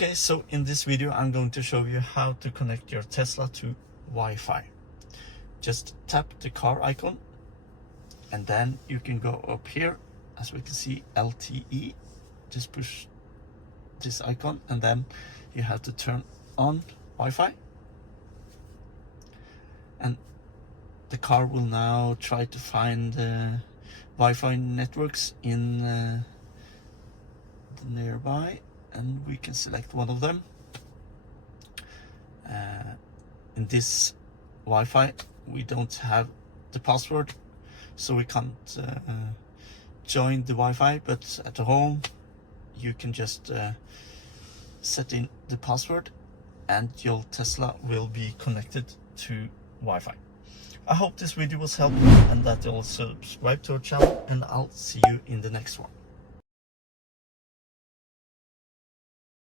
Okay, so in this video I'm going to show you how to connect your Tesla to Wi-Fi. Just tap the car icon and then you can go up here, as we can see, LTE. Just push this icon and then you have to turn on Wi-Fi, and the car will now try to find Wi-Fi networks in the nearby, and we can select one of them. In this Wi-Fi we don't have the password, so we can't join the Wi-Fi, but at home you can just set in the password and your Tesla will be connected to Wi-Fi. I hope this video was helpful and that you'll subscribe to our channel, and I'll see you in the next one.